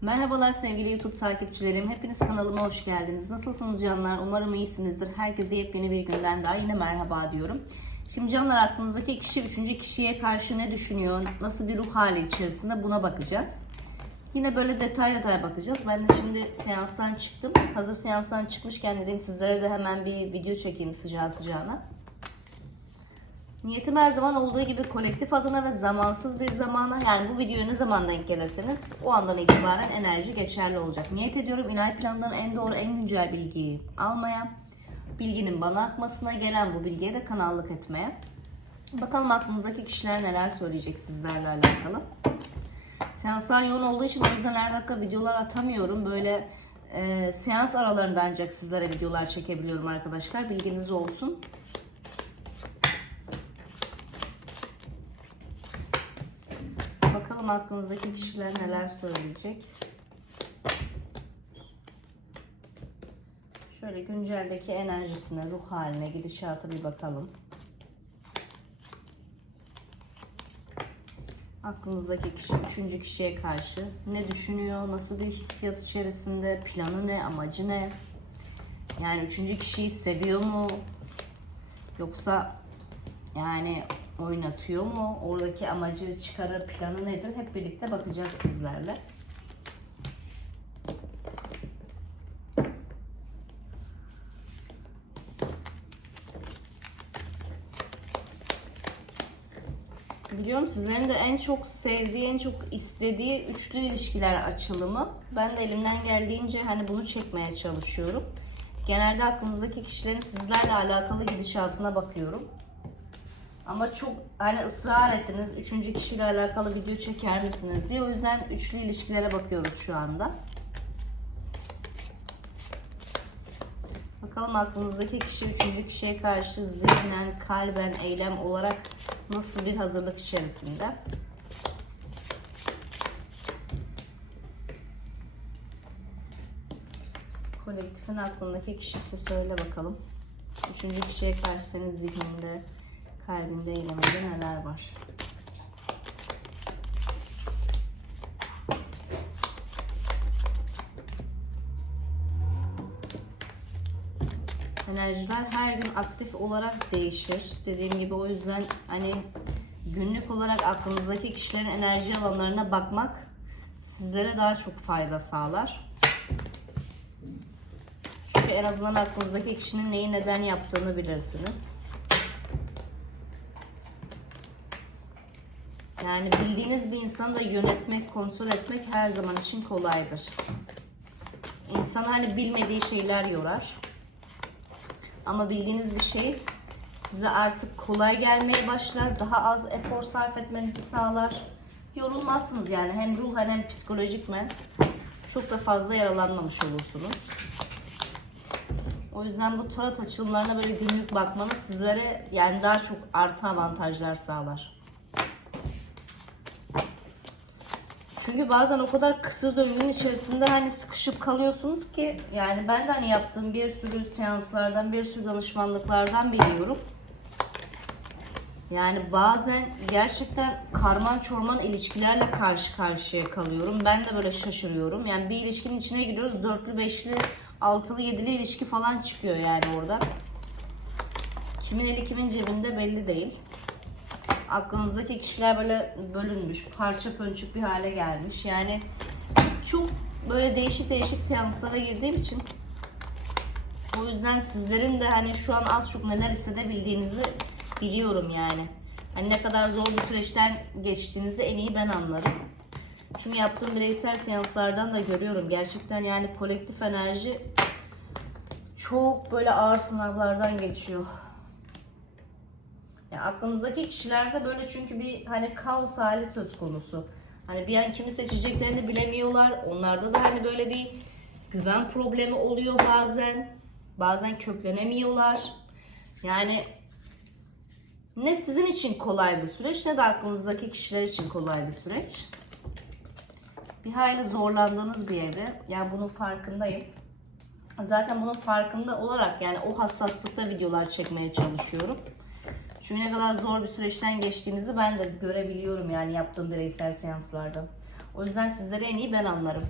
Merhabalar sevgili YouTube takipçilerim. Hepiniz kanalıma hoş geldiniz. Nasılsınız canlar? Umarım iyisinizdir. Herkese yepyeni bir günden daha yine merhaba diyorum. Şimdi canlar aklınızdaki kişi üçüncü kişiye karşı ne düşünüyor? Nasıl bir ruh hali içerisinde buna bakacağız. Yine böyle detay detay bakacağız. Ben de şimdi seanstan çıktım. Hazır seanstan çıkmışken dedim sizlere de hemen bir video çekeyim sıcağı sıcağına. Niyetim her zaman olduğu gibi kolektif adına ve zamansız bir zamana yani bu videoya ne zaman denk gelirseniz o andan itibaren enerji geçerli olacak. Niyet ediyorum İlay Plan'dan en doğru en güncel bilgiyi almaya, bilginin bana akmasına gelen bu bilgiye de kanallık etmeye. Bakalım aklınızdaki kişiler neler söyleyecek sizlerle alakalı. Seanslar yoğun olduğu için o yüzden her dakika videolar atamıyorum. Böyle e, seans aralarında ancak sizlere videolar çekebiliyorum arkadaşlar. Bilginiz olsun. Bakalım aklınızdaki kişiler neler söyleyecek. Şöyle günceldeki enerjisine, ruh haline, gidişata bir bakalım. Aklınızdaki kişi üçüncü kişiye karşı ne düşünüyor, nasıl bir hissiyat içerisinde, planı ne, amacı ne? Yani üçüncü kişiyi seviyor mu? Yoksa yani oynatıyor mu? Oradaki amacı, çıkarı, planı nedir? Hep birlikte bakacağız sizlerle. Biliyorum sizlerin de en çok sevdiği, en çok istediği üçlü ilişkiler açılımı. Ben de elimden geldiğince hani bunu çekmeye çalışıyorum. Genelde aklınızdaki kişilerin sizlerle alakalı gidişatına bakıyorum. Ama çok hani ısrar ettiniz. Üçüncü kişiyle alakalı video çeker misiniz diye. O yüzden üçlü ilişkilere bakıyoruz şu anda. Bakalım aklınızdaki kişi üçüncü kişiye karşı zihnen, kalben, eylem olarak nasıl bir hazırlık içerisinde? Kolektifin aklındaki kişisi söyle bakalım. Üçüncü kişiye karşı senin zihninde, kalbinde, eyleminde neler var? Enerjiler her gün aktif olarak değişir. Dediğim gibi o yüzden hani günlük olarak aklınızdaki kişilerin enerji alanlarına bakmak sizlere daha çok fayda sağlar. Çünkü en azından aklınızdaki kişinin neyi neden yaptığını bilirsiniz. Yani bildiğiniz bir insanı da yönetmek, kontrol etmek her zaman için kolaydır. İnsan hani bilmediği şeyler yorar. Ama bildiğiniz bir şey size artık kolay gelmeye başlar. Daha az efor sarf etmenizi sağlar. Yorulmazsınız yani hem ruhen hem psikolojikmen. Çok da fazla yaralanmamış olursunuz. O yüzden bu tarot açılımlarına böyle günlük bakmanız sizlere yani daha çok artı avantajlar sağlar. Çünkü bazen o kadar kısır döngünün içerisinde hani sıkışıp kalıyorsunuz ki yani ben de hani yaptığım bir sürü seanslardan, bir sürü danışmanlıklardan biliyorum. Yani bazen gerçekten karman çorman ilişkilerle karşı karşıya kalıyorum. Ben de böyle şaşırıyorum. Yani bir ilişkinin içine giriyoruz. Dörtlü, beşli, altılı, yedili ilişki falan çıkıyor yani orada. Kimin eli kimin cebinde belli değil aklınızdaki kişiler böyle bölünmüş, parça pönçük bir hale gelmiş. Yani çok böyle değişik değişik seanslara girdiğim için o yüzden sizlerin de hani şu an az çok neler hissedebildiğinizi biliyorum yani. Hani ne kadar zor bir süreçten geçtiğinizi en iyi ben anlarım. Çünkü yaptığım bireysel seanslardan da görüyorum. Gerçekten yani kolektif enerji çok böyle ağır sınavlardan geçiyor. Yani aklınızdaki kişilerde böyle çünkü bir hani kaos hali söz konusu. Hani bir an kimi seçeceklerini bilemiyorlar. Onlarda da hani böyle bir güven problemi oluyor bazen. Bazen köklenemiyorlar. Yani ne sizin için kolay bir süreç ne de aklınızdaki kişiler için kolay bir süreç. Bir hayli zorlandığınız bir evre. Yani bunun farkındayım. Zaten bunun farkında olarak yani o hassaslıkta videolar çekmeye çalışıyorum. Çünkü ne kadar zor bir süreçten geçtiğinizi ben de görebiliyorum yani yaptığım bireysel seanslardan. O yüzden sizleri en iyi ben anlarım.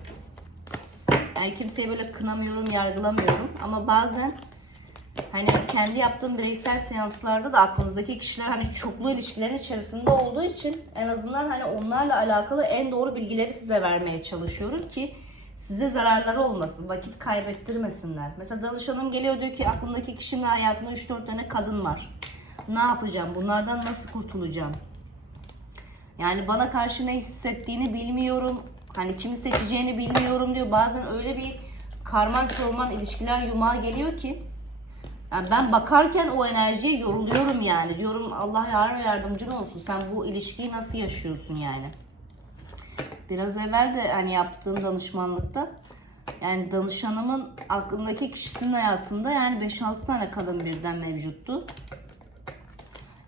Yani kimseyi böyle kınamıyorum, yargılamıyorum. Ama bazen hani kendi yaptığım bireysel seanslarda da aklınızdaki kişiler hani çoklu ilişkilerin içerisinde olduğu için en azından hani onlarla alakalı en doğru bilgileri size vermeye çalışıyorum ki size zararları olmasın, vakit kaybettirmesinler. Mesela danışanım geliyor diyor ki aklımdaki kişinin hayatında 3-4 tane kadın var. Ne yapacağım? Bunlardan nasıl kurtulacağım? Yani bana karşı ne hissettiğini bilmiyorum. Hani kimi seçeceğini bilmiyorum diyor. Bazen öyle bir karman çorman ilişkiler yumağı geliyor ki yani ben bakarken o enerjiye yoruluyorum yani. Diyorum Allah yar ve yardımcın olsun. Sen bu ilişkiyi nasıl yaşıyorsun yani? Biraz evvel de hani yaptığım danışmanlıkta yani danışanımın aklındaki kişisinin hayatında yani 5-6 tane kadın birden mevcuttu.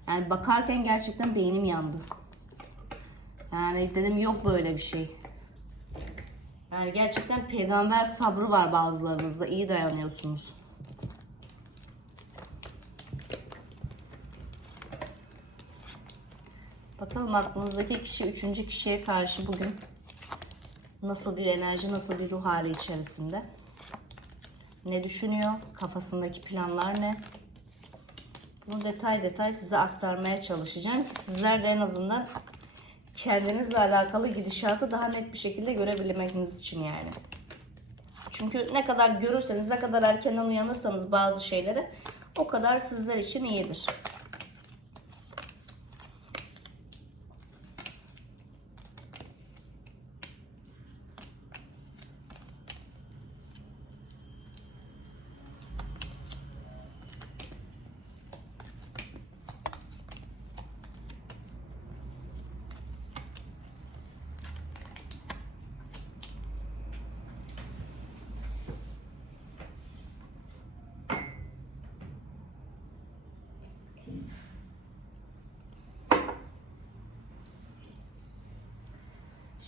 Yani bakarken gerçekten beynim yandı. Yani dedim yok böyle bir şey. Yani gerçekten peygamber sabrı var bazılarınızda. iyi dayanıyorsunuz. Bakalım aklınızdaki kişi üçüncü kişiye karşı bugün nasıl bir enerji, nasıl bir ruh hali içerisinde? Ne düşünüyor? Kafasındaki planlar ne? Bunu detay detay size aktarmaya çalışacağım sizler de en azından kendinizle alakalı gidişatı daha net bir şekilde görebilmeniz için yani. Çünkü ne kadar görürseniz, ne kadar erkenden uyanırsanız bazı şeylere o kadar sizler için iyidir.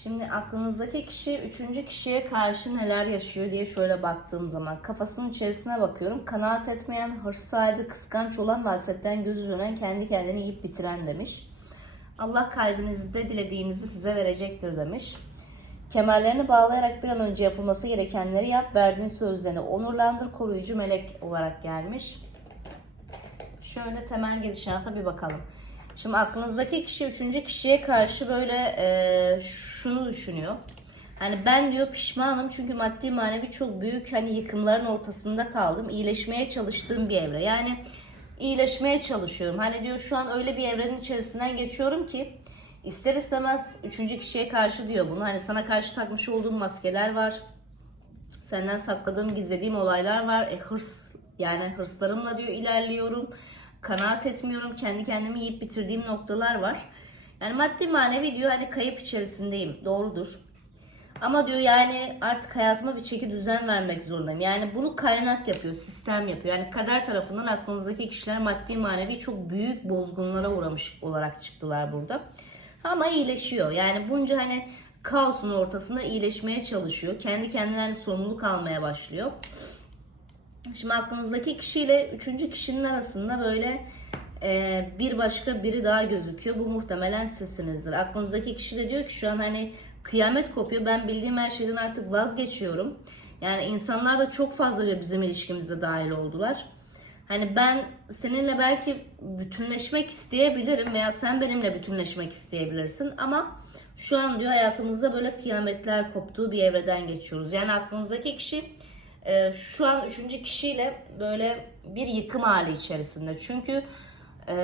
Şimdi aklınızdaki kişi üçüncü kişiye karşı neler yaşıyor diye şöyle baktığım zaman kafasının içerisine bakıyorum. Kanaat etmeyen, hırs sahibi, kıskanç olan ve hasetten gözü dönen, kendi kendini yiyip bitiren demiş. Allah kalbinizde dilediğinizi size verecektir demiş. Kemerlerini bağlayarak bir an önce yapılması gerekenleri yap, verdiğin sözlerini onurlandır, koruyucu melek olarak gelmiş. Şöyle temel gidişata bir bakalım. Şimdi aklınızdaki kişi üçüncü kişiye karşı böyle e, şunu düşünüyor. Hani ben diyor pişmanım çünkü maddi manevi çok büyük hani yıkımların ortasında kaldım. İyileşmeye çalıştığım bir evre. Yani iyileşmeye çalışıyorum. Hani diyor şu an öyle bir evrenin içerisinden geçiyorum ki ister istemez üçüncü kişiye karşı diyor bunu. Hani sana karşı takmış olduğum maskeler var. Senden sakladığım, gizlediğim olaylar var. E, hırs yani hırslarımla diyor ilerliyorum kanaat etmiyorum. Kendi kendimi yiyip bitirdiğim noktalar var. Yani maddi manevi diyor hani kayıp içerisindeyim. Doğrudur. Ama diyor yani artık hayatıma bir çeki düzen vermek zorundayım. Yani bunu kaynak yapıyor, sistem yapıyor. Yani kader tarafından aklınızdaki kişiler maddi manevi çok büyük bozgunlara uğramış olarak çıktılar burada. Ama iyileşiyor. Yani bunca hani kaosun ortasında iyileşmeye çalışıyor. Kendi kendine hani sorumluluk almaya başlıyor. Şimdi aklınızdaki kişiyle üçüncü kişinin arasında böyle e, bir başka biri daha gözüküyor. Bu muhtemelen sizsinizdir. Aklınızdaki kişi de diyor ki şu an hani kıyamet kopuyor. Ben bildiğim her şeyden artık vazgeçiyorum. Yani insanlar da çok fazla bizim ilişkimize dahil oldular. Hani ben seninle belki bütünleşmek isteyebilirim veya sen benimle bütünleşmek isteyebilirsin ama şu an diyor hayatımızda böyle kıyametler koptuğu bir evreden geçiyoruz. Yani aklınızdaki kişi e, şu an üçüncü kişiyle böyle bir yıkım hali içerisinde. Çünkü e,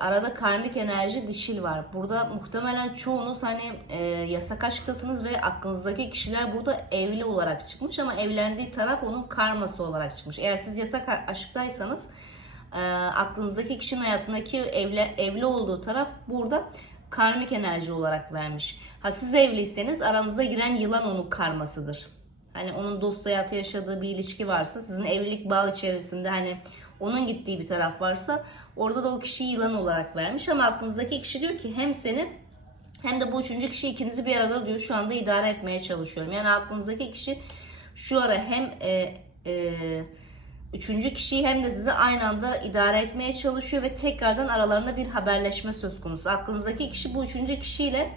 arada karmik enerji dişil var. Burada muhtemelen çoğunuz hani e, yasak aşktasınız ve aklınızdaki kişiler burada evli olarak çıkmış ama evlendiği taraf onun karması olarak çıkmış. Eğer siz yasak aşktaysanız e, aklınızdaki kişinin hayatındaki evli, evli olduğu taraf burada karmik enerji olarak vermiş. Ha siz evliyseniz aranıza giren yılan onun karmasıdır. Hani onun dost hayatı yaşadığı bir ilişki varsa sizin evlilik bağı içerisinde hani onun gittiği bir taraf varsa orada da o kişiyi yılan olarak vermiş ama aklınızdaki kişi diyor ki hem seni hem de bu üçüncü kişi ikinizi bir arada diyor şu anda idare etmeye çalışıyorum. Yani aklınızdaki kişi şu ara hem e, e, üçüncü kişiyi hem de sizi aynı anda idare etmeye çalışıyor ve tekrardan aralarında bir haberleşme söz konusu. Aklınızdaki kişi bu üçüncü kişiyle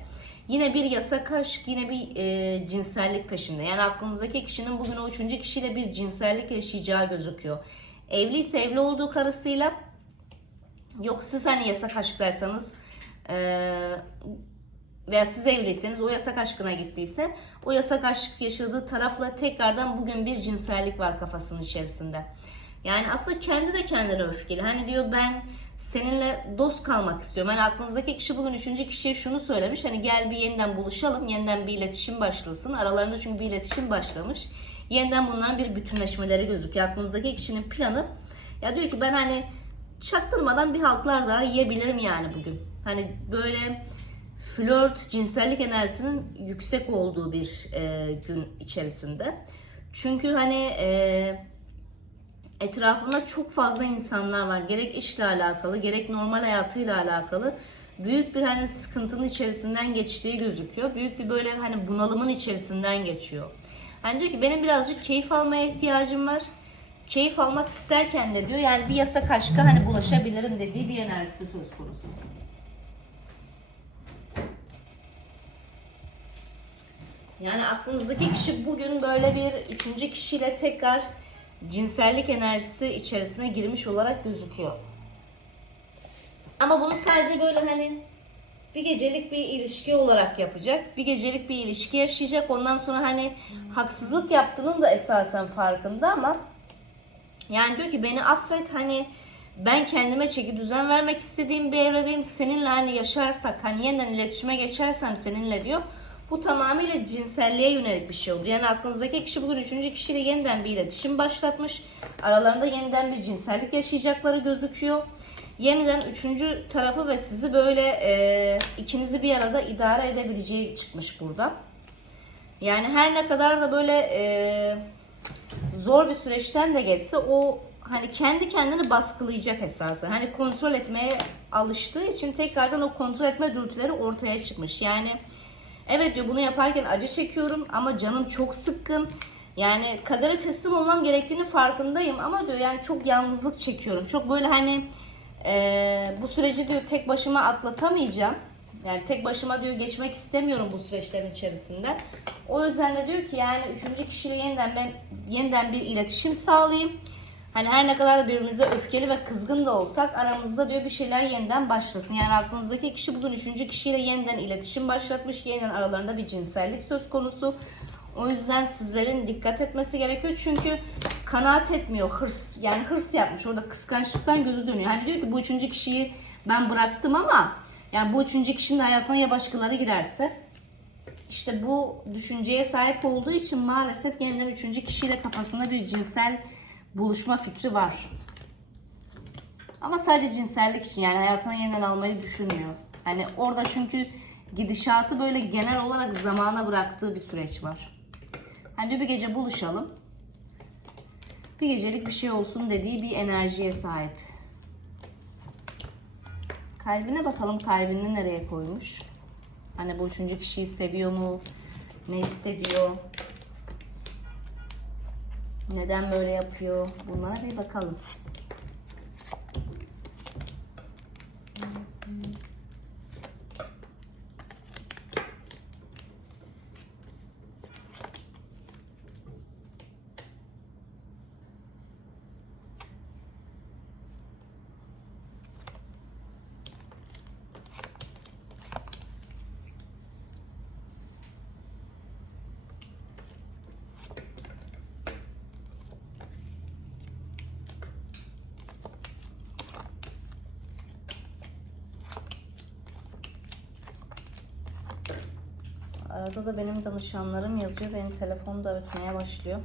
Yine bir yasak aşk, yine bir e, cinsellik peşinde. Yani aklınızdaki kişinin bugün o üçüncü kişiyle bir cinsellik yaşayacağı gözüküyor. Evliyse evli olduğu karısıyla Yok siz hani yasak aşktaysanız eee, veya siz evliyseniz o yasak aşkına gittiyse o yasak aşk yaşadığı tarafla tekrardan bugün bir cinsellik var kafasının içerisinde. Yani aslında kendi de kendine öfkeli. Hani diyor ben seninle dost kalmak istiyorum. Hani aklınızdaki kişi bugün üçüncü kişiye şunu söylemiş. Hani gel bir yeniden buluşalım. Yeniden bir iletişim başlasın. Aralarında çünkü bir iletişim başlamış. Yeniden bunların bir bütünleşmeleri gözüküyor. Aklınızdaki kişinin planı ya diyor ki ben hani çaktırmadan bir halklar daha yiyebilirim yani bugün. Hani böyle flört, cinsellik enerjisinin yüksek olduğu bir e, gün içerisinde. Çünkü hani e, etrafında çok fazla insanlar var. Gerek işle alakalı, gerek normal hayatıyla alakalı büyük bir hani sıkıntının içerisinden geçtiği gözüküyor. Büyük bir böyle hani bunalımın içerisinden geçiyor. Hani diyor ki benim birazcık keyif almaya ihtiyacım var. Keyif almak isterken de diyor yani bir yasak aşka hani bulaşabilirim dediği bir enerjisi söz konusu. Yani aklınızdaki kişi bugün böyle bir üçüncü kişiyle tekrar cinsellik enerjisi içerisine girmiş olarak gözüküyor. Ama bunu sadece böyle hani bir gecelik bir ilişki olarak yapacak. Bir gecelik bir ilişki yaşayacak. Ondan sonra hani haksızlık yaptığının da esasen farkında ama yani diyor ki beni affet hani ben kendime çeki düzen vermek istediğim bir evredeyim. Seninle hani yaşarsak hani yeniden iletişime geçersem seninle diyor. Bu tamamıyla cinselliğe yönelik bir şey oldu. Yani aklınızdaki kişi bugün üçüncü kişiyle yeniden bir iletişim başlatmış. Aralarında yeniden bir cinsellik yaşayacakları gözüküyor. Yeniden üçüncü tarafı ve sizi böyle e, ikinizi bir arada idare edebileceği çıkmış burada. Yani her ne kadar da böyle e, zor bir süreçten de geçse o hani kendi kendini baskılayacak esasen. Hani kontrol etmeye alıştığı için tekrardan o kontrol etme dürtüleri ortaya çıkmış. Yani evet diyor bunu yaparken acı çekiyorum ama canım çok sıkkın. Yani kadere teslim olmam gerektiğini farkındayım ama diyor yani çok yalnızlık çekiyorum. Çok böyle hani eee, bu süreci diyor tek başıma atlatamayacağım. Yani tek başıma diyor geçmek istemiyorum bu süreçlerin içerisinde. O yüzden de diyor ki yani üçüncü kişiyle yeniden ben yeniden bir iletişim sağlayayım. Hani her ne kadar da birbirimize öfkeli ve kızgın da olsak aramızda diyor bir şeyler yeniden başlasın. Yani aklınızdaki kişi bugün üçüncü kişiyle yeniden iletişim başlatmış. Yeniden aralarında bir cinsellik söz konusu. O yüzden sizlerin dikkat etmesi gerekiyor. Çünkü kanaat etmiyor. Hırs yani hırs yapmış. Orada kıskançlıktan gözü dönüyor. Hani diyor ki bu üçüncü kişiyi ben bıraktım ama yani bu üçüncü kişinin hayatına ya başkaları girerse işte bu düşünceye sahip olduğu için maalesef yeniden üçüncü kişiyle kafasında bir cinsel buluşma fikri var. Ama sadece cinsellik için yani hayatına yeniden almayı düşünmüyor. Hani orada çünkü gidişatı böyle genel olarak zamana bıraktığı bir süreç var. Hani bir gece buluşalım. Bir gecelik bir şey olsun dediği bir enerjiye sahip. Kalbine bakalım kalbini nereye koymuş. Hani bu üçüncü kişiyi seviyor mu? Ne hissediyor? Neden böyle yapıyor? Bunlara bir bakalım. Arada da benim danışanlarım yazıyor. Benim telefon da ötmeye başlıyor.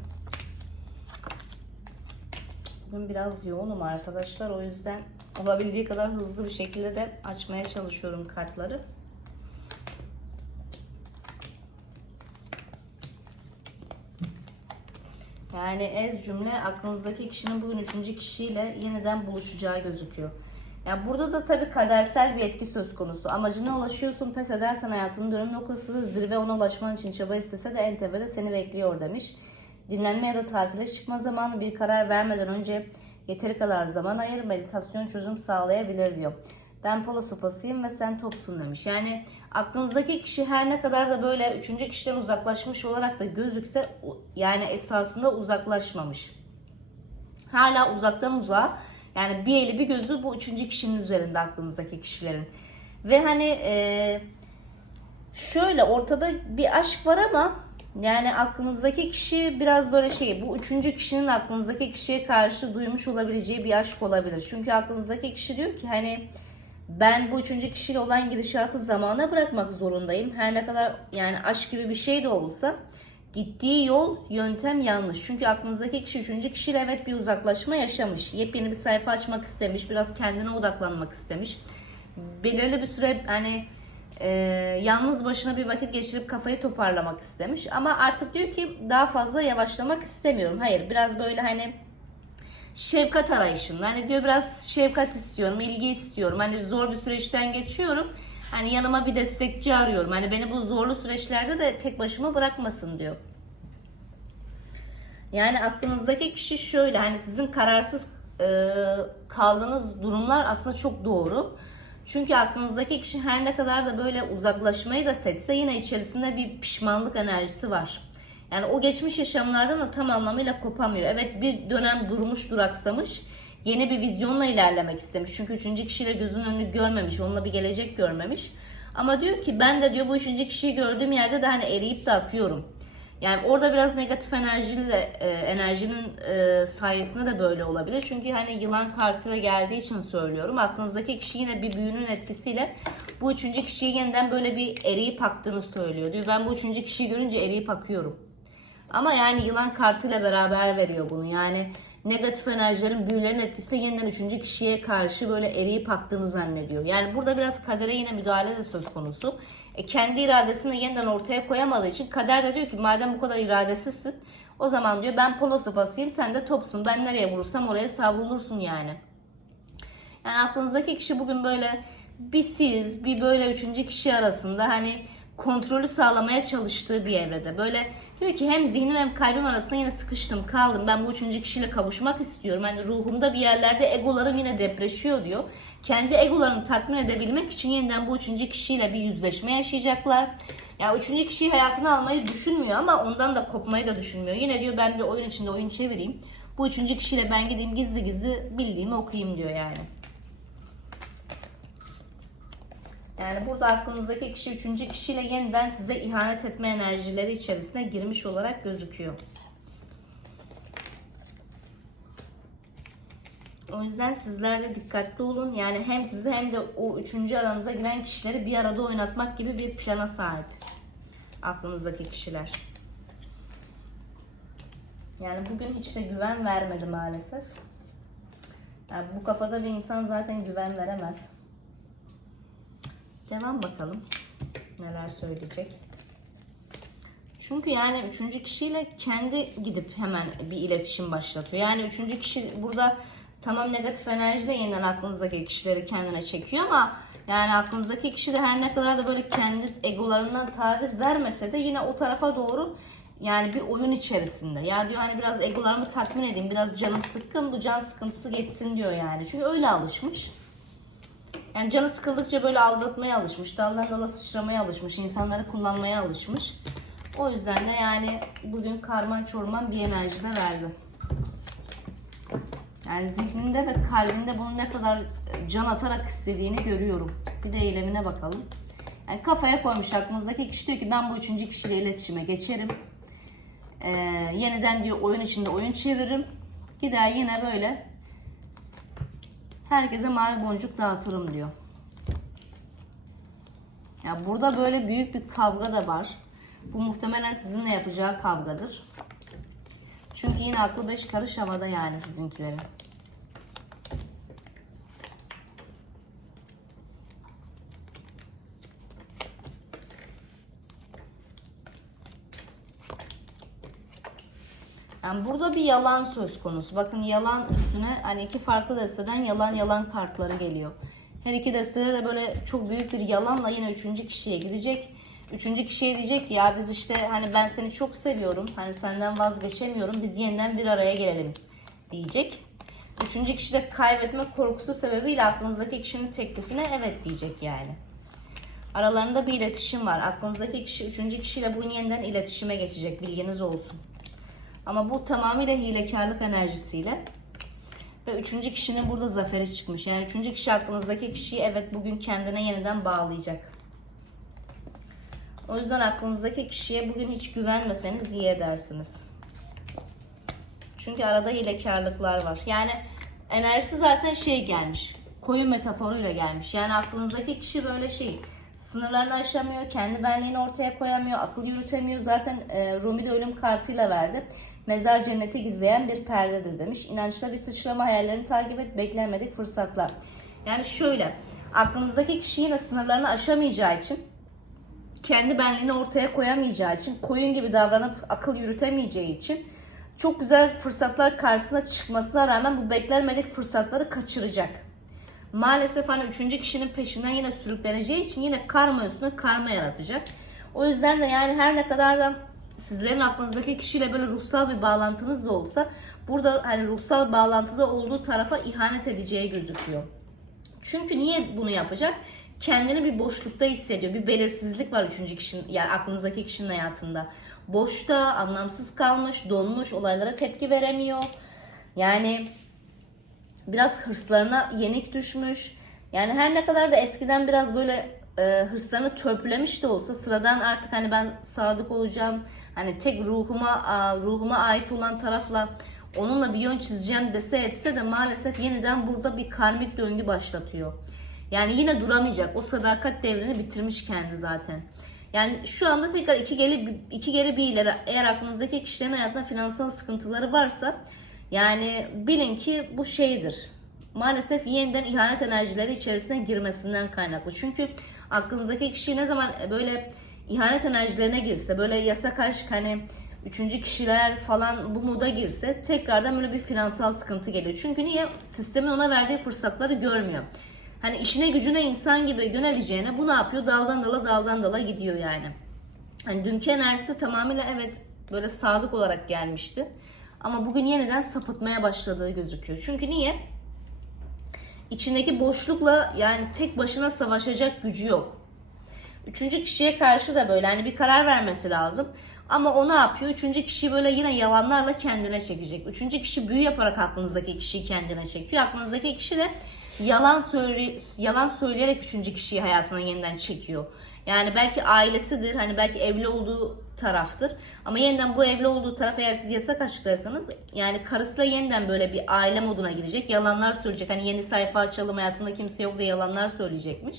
Bugün biraz yoğunum arkadaşlar. O yüzden olabildiği kadar hızlı bir şekilde de açmaya çalışıyorum kartları. Yani ez cümle aklınızdaki kişinin bugün üçüncü kişiyle yeniden buluşacağı gözüküyor. Yani burada da tabii kadersel bir etki söz konusu. Amacına ulaşıyorsun, pes edersen hayatının dönüm noktasıdır. Zirve ona ulaşman için çaba istese de en tepede seni bekliyor demiş. Dinlenme ya da tatile çıkma zamanı bir karar vermeden önce yeteri kadar zaman ayır, meditasyon çözüm sağlayabilir diyor. Ben polo sopasıyım ve sen topsun demiş. Yani aklınızdaki kişi her ne kadar da böyle üçüncü kişiden uzaklaşmış olarak da gözükse yani esasında uzaklaşmamış. Hala uzaktan uzağa yani bir eli bir gözü bu üçüncü kişinin üzerinde aklınızdaki kişilerin. Ve hani e, şöyle ortada bir aşk var ama yani aklınızdaki kişi biraz böyle şey bu üçüncü kişinin aklınızdaki kişiye karşı duymuş olabileceği bir aşk olabilir. Çünkü aklınızdaki kişi diyor ki hani ben bu üçüncü kişiyle olan gidişatı zamana bırakmak zorundayım. Her ne kadar yani aşk gibi bir şey de olsa gittiği yol, yöntem yanlış. Çünkü aklınızdaki kişi üçüncü kişiyle evet bir uzaklaşma yaşamış. Yepyeni bir sayfa açmak istemiş. Biraz kendine odaklanmak istemiş. Belirli bir süre hani e, yalnız başına bir vakit geçirip kafayı toparlamak istemiş. Ama artık diyor ki daha fazla yavaşlamak istemiyorum. Hayır biraz böyle hani şefkat arayışında. Hani diyor biraz şefkat istiyorum, ilgi istiyorum. Hani zor bir süreçten geçiyorum. Hani yanıma bir destekçi arıyorum. Hani beni bu zorlu süreçlerde de tek başıma bırakmasın diyor. Yani aklınızdaki kişi şöyle hani sizin kararsız e, kaldığınız durumlar aslında çok doğru. Çünkü aklınızdaki kişi her ne kadar da böyle uzaklaşmayı da seçse yine içerisinde bir pişmanlık enerjisi var. Yani o geçmiş yaşamlardan da tam anlamıyla kopamıyor. Evet bir dönem durmuş duraksamış. Yeni bir vizyonla ilerlemek istemiş. Çünkü üçüncü kişiyle gözün önünü görmemiş. Onunla bir gelecek görmemiş. Ama diyor ki ben de diyor bu üçüncü kişiyi gördüğüm yerde de hani eriyip de akıyorum. Yani orada biraz negatif enerjili de e, enerjinin e, sayesinde de böyle olabilir. Çünkü hani yılan kartıyla geldiği için söylüyorum. Aklınızdaki kişi yine bir büyünün etkisiyle bu üçüncü kişiyi yeniden böyle bir eriyip aktığını söylüyor. Diyor ben bu üçüncü kişiyi görünce eriyip akıyorum. Ama yani yılan kartıyla beraber veriyor bunu. Yani negatif enerjilerin, büyülerin etkisiyle yeniden üçüncü kişiye karşı böyle eriyip aktığını zannediyor. Yani burada biraz kadere yine müdahale de söz konusu. E, kendi iradesini yeniden ortaya koyamadığı için kader de diyor ki madem bu kadar iradesizsin o zaman diyor ben polo sopasıyım sen de topsun. Ben nereye vurursam oraya savrulursun yani. Yani aklınızdaki kişi bugün böyle bir siz bir böyle üçüncü kişi arasında hani kontrolü sağlamaya çalıştığı bir evrede. Böyle diyor ki hem zihnim hem kalbim arasında yine sıkıştım kaldım. Ben bu üçüncü kişiyle kavuşmak istiyorum. Hani ruhumda bir yerlerde egolarım yine depreşiyor diyor. Kendi egolarını tatmin edebilmek için yeniden bu üçüncü kişiyle bir yüzleşme yaşayacaklar. Ya üçüncü kişiyi hayatına almayı düşünmüyor ama ondan da kopmayı da düşünmüyor. Yine diyor ben bir oyun içinde oyun çevireyim. Bu üçüncü kişiyle ben gideyim gizli gizli bildiğimi okuyayım diyor yani. Yani burada aklınızdaki kişi üçüncü kişiyle yeniden size ihanet etme enerjileri içerisine girmiş olarak gözüküyor. O yüzden sizler de dikkatli olun. Yani hem sizi hem de o üçüncü aranıza giren kişileri bir arada oynatmak gibi bir plana sahip. Aklınızdaki kişiler. Yani bugün hiç de güven vermedi maalesef. Yani bu kafada bir insan zaten güven veremez. Devam bakalım. Neler söyleyecek. Çünkü yani üçüncü kişiyle kendi gidip hemen bir iletişim başlatıyor. Yani üçüncü kişi burada tamam negatif enerjiyle yeniden aklınızdaki kişileri kendine çekiyor ama yani aklınızdaki kişi de her ne kadar da böyle kendi egolarından taviz vermese de yine o tarafa doğru yani bir oyun içerisinde. Ya diyor hani biraz egolarımı tatmin edeyim, biraz canım sıkkın, bu can sıkıntısı geçsin diyor yani. Çünkü öyle alışmış. Yani canı sıkıldıkça böyle aldatmaya alışmış, daldan dala sıçramaya alışmış, insanları kullanmaya alışmış. O yüzden de yani bugün karman çorman bir enerji de verdi. Yani zihninde ve kalbinde bunu ne kadar can atarak istediğini görüyorum. Bir de eylemine bakalım. Yani kafaya koymuş aklınızdaki kişi diyor ki ben bu üçüncü kişiyle iletişime geçerim. Ee, yeniden diyor oyun içinde oyun çeviririm. Gider yine böyle herkese mavi boncuk dağıtırım diyor. Ya burada böyle büyük bir kavga da var. Bu muhtemelen sizinle yapacağı kavgadır. Çünkü yine aklı beş karış havada yani sizinkilerin. Yani burada bir yalan söz konusu. Bakın yalan üstüne hani iki farklı desteden yalan yalan kartları geliyor. Her iki destede de böyle çok büyük bir yalanla yine üçüncü kişiye gidecek. Üçüncü kişiye diyecek ki, ya biz işte hani ben seni çok seviyorum. Hani senden vazgeçemiyorum. Biz yeniden bir araya gelelim diyecek. Üçüncü kişi de kaybetme korkusu sebebiyle aklınızdaki kişinin teklifine evet diyecek yani. Aralarında bir iletişim var. Aklınızdaki kişi üçüncü kişiyle bugün yeniden iletişime geçecek. Bilginiz olsun. Ama bu tamamıyla hilekarlık enerjisiyle. Ve üçüncü kişinin burada zaferi çıkmış. Yani üçüncü kişi aklınızdaki kişiyi evet bugün kendine yeniden bağlayacak. O yüzden aklınızdaki kişiye bugün hiç güvenmeseniz iyi edersiniz. Çünkü arada hilekarlıklar var. Yani enerjisi zaten şey gelmiş. Koyun metaforuyla gelmiş. Yani aklınızdaki kişi böyle şey sınırlarını aşamıyor, kendi benliğini ortaya koyamıyor, akıl yürütemiyor. Zaten e, Rumi de ölüm kartıyla verdi. Mezar cenneti gizleyen bir perdedir demiş. İnançla bir sıçrama hayallerini takip et, beklenmedik fırsatlar. Yani şöyle, aklınızdaki kişi yine sınırlarını aşamayacağı için kendi benliğini ortaya koyamayacağı için, koyun gibi davranıp akıl yürütemeyeceği için çok güzel fırsatlar karşısına çıkmasına rağmen bu beklenmedik fırsatları kaçıracak. Maalesef hani üçüncü kişinin peşinden yine sürükleneceği için yine karma üstüne karma yaratacak. O yüzden de yani her ne kadar da sizlerin aklınızdaki kişiyle böyle ruhsal bir bağlantınız da olsa burada hani ruhsal bağlantıda olduğu tarafa ihanet edeceği gözüküyor. Çünkü niye bunu yapacak? Kendini bir boşlukta hissediyor. Bir belirsizlik var üçüncü kişinin yani aklınızdaki kişinin hayatında. Boşta, anlamsız kalmış, donmuş, olaylara tepki veremiyor. Yani biraz hırslarına yenik düşmüş. Yani her ne kadar da eskiden biraz böyle e, hırslarını törpülemiş de olsa sıradan artık hani ben sadık olacağım. Hani tek ruhuma ruhuma ait olan tarafla onunla bir yön çizeceğim dese etse de maalesef yeniden burada bir karmik döngü başlatıyor. Yani yine duramayacak. O sadakat devrini bitirmiş kendi zaten. Yani şu anda tekrar iki geri iki geri bir ileri eğer aklınızdaki kişilerin hayatında finansal sıkıntıları varsa yani bilin ki bu şeydir. Maalesef yeniden ihanet enerjileri içerisine girmesinden kaynaklı. Çünkü aklınızdaki kişi ne zaman böyle ihanet enerjilerine girse, böyle yasak aşk hani üçüncü kişiler falan bu moda girse tekrardan böyle bir finansal sıkıntı geliyor. Çünkü niye? Sistemin ona verdiği fırsatları görmüyor. Hani işine gücüne insan gibi yöneleceğine bu ne yapıyor? Daldan dala daldan dala gidiyor yani. Hani dünkü enerjisi tamamıyla evet böyle sadık olarak gelmişti. Ama bugün yeniden sapıtmaya başladığı gözüküyor. Çünkü niye? İçindeki boşlukla yani tek başına savaşacak gücü yok. Üçüncü kişiye karşı da böyle hani bir karar vermesi lazım. Ama o ne yapıyor? Üçüncü kişi böyle yine yalanlarla kendine çekecek. Üçüncü kişi büyü yaparak aklınızdaki kişiyi kendine çekiyor. Aklınızdaki kişi de yalan söyle yalan söyleyerek üçüncü kişiyi hayatına yeniden çekiyor. Yani belki ailesidir, hani belki evli olduğu taraftır. Ama yeniden bu evli olduğu taraf eğer siz yasak aşklarsanız yani karısıyla yeniden böyle bir aile moduna girecek. Yalanlar söyleyecek. Hani yeni sayfa açalım hayatımda kimse yok diye yalanlar söyleyecekmiş.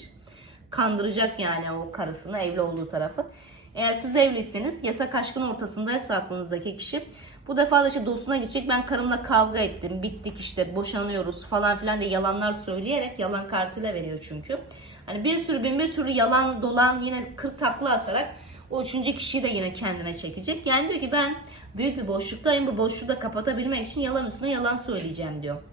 Kandıracak yani o karısını evli olduğu tarafı. Eğer siz evliyseniz yasak aşkın ortasındaysa aklınızdaki kişi bu defa da işte dostuna gidecek ben karımla kavga ettim bittik işte boşanıyoruz falan filan diye yalanlar söyleyerek yalan kartıyla veriyor çünkü. Hani bir sürü bin bir türlü yalan dolan yine kırk takla atarak o üçüncü kişiyi de yine kendine çekecek. Yani diyor ki ben büyük bir boşluktayım bu boşluğu da kapatabilmek için yalan üstüne yalan söyleyeceğim diyor.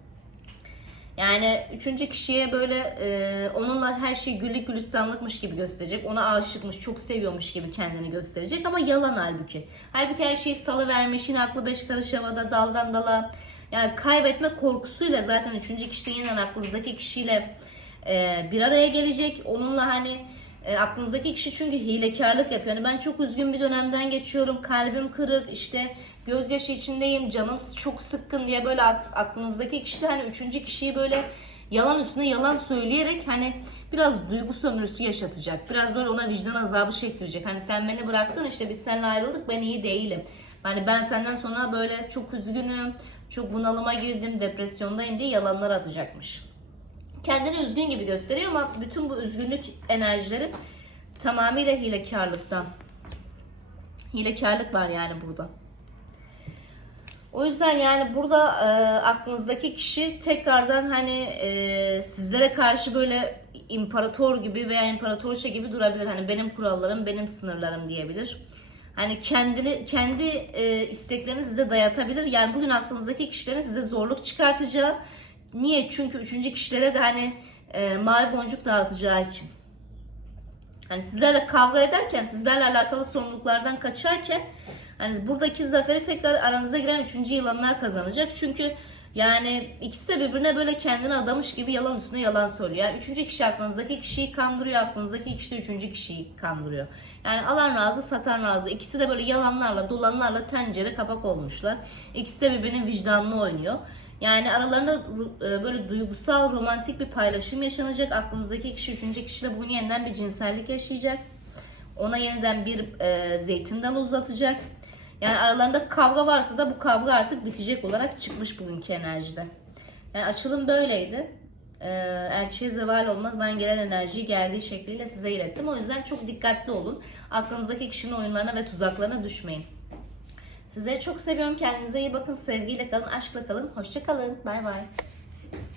Yani üçüncü kişiye böyle e, onunla her şey güllük gülistanlıkmış gibi gösterecek. Ona aşıkmış, çok seviyormuş gibi kendini gösterecek ama yalan halbuki. Halbuki her şeyi salı vermiş, yine aklı beş karış havada, daldan dala. Yani kaybetme korkusuyla zaten üçüncü kişi yeniden aklınızdaki kişiyle e, bir araya gelecek. Onunla hani e, aklınızdaki kişi çünkü hilekarlık yapıyor. Yani ben çok üzgün bir dönemden geçiyorum. Kalbim kırık, işte gözyaşı içindeyim, canım çok sıkkın diye böyle aklınızdaki kişi de hani üçüncü kişiyi böyle yalan üstüne yalan söyleyerek hani biraz duygu sömürüsü yaşatacak. Biraz böyle ona vicdan azabı çektirecek. Hani sen beni bıraktın işte biz seninle ayrıldık ben iyi değilim. Hani ben senden sonra böyle çok üzgünüm, çok bunalıma girdim, depresyondayım diye yalanlar atacakmış kendini üzgün gibi gösteriyor ama bütün bu üzgünlük enerjileri tamamıyla hilekarlıktan. Hilekarlık var yani burada. O yüzden yani burada e, aklınızdaki kişi tekrardan hani e, sizlere karşı böyle imparator gibi veya imparatorça gibi durabilir. Hani benim kurallarım, benim sınırlarım diyebilir. Hani kendini kendi e, isteklerini size dayatabilir. Yani bugün aklınızdaki kişilerin size zorluk çıkartacağı Niye? Çünkü üçüncü kişilere de hani e, mavi boncuk dağıtacağı için. Hani sizlerle kavga ederken, sizlerle alakalı sorumluluklardan kaçarken Yani buradaki zaferi tekrar aranıza giren üçüncü yılanlar kazanacak. Çünkü yani ikisi de birbirine böyle kendini adamış gibi yalan üstüne yalan söylüyor. Yani üçüncü kişi aklınızdaki kişiyi kandırıyor, aklınızdaki kişi de üçüncü kişiyi kandırıyor. Yani alan razı, satan razı. İkisi de böyle yalanlarla, dolanlarla tencere kapak olmuşlar. İkisi de birbirinin vicdanını oynuyor. Yani aralarında e, böyle duygusal, romantik bir paylaşım yaşanacak. Aklınızdaki kişi üçüncü kişiyle bugün yeniden bir cinsellik yaşayacak. Ona yeniden bir e, zeytinden uzatacak. Yani aralarında kavga varsa da bu kavga artık bitecek olarak çıkmış bugünkü enerjide. Yani açılım böyleydi. E, elçiye zeval olmaz. Ben gelen enerjiyi geldiği şekliyle size ilettim. O yüzden çok dikkatli olun. Aklınızdaki kişinin oyunlarına ve tuzaklarına düşmeyin. Sizleri çok seviyorum. Kendinize iyi bakın. Sevgiyle kalın, aşkla kalın. Hoşça kalın. Bay bay.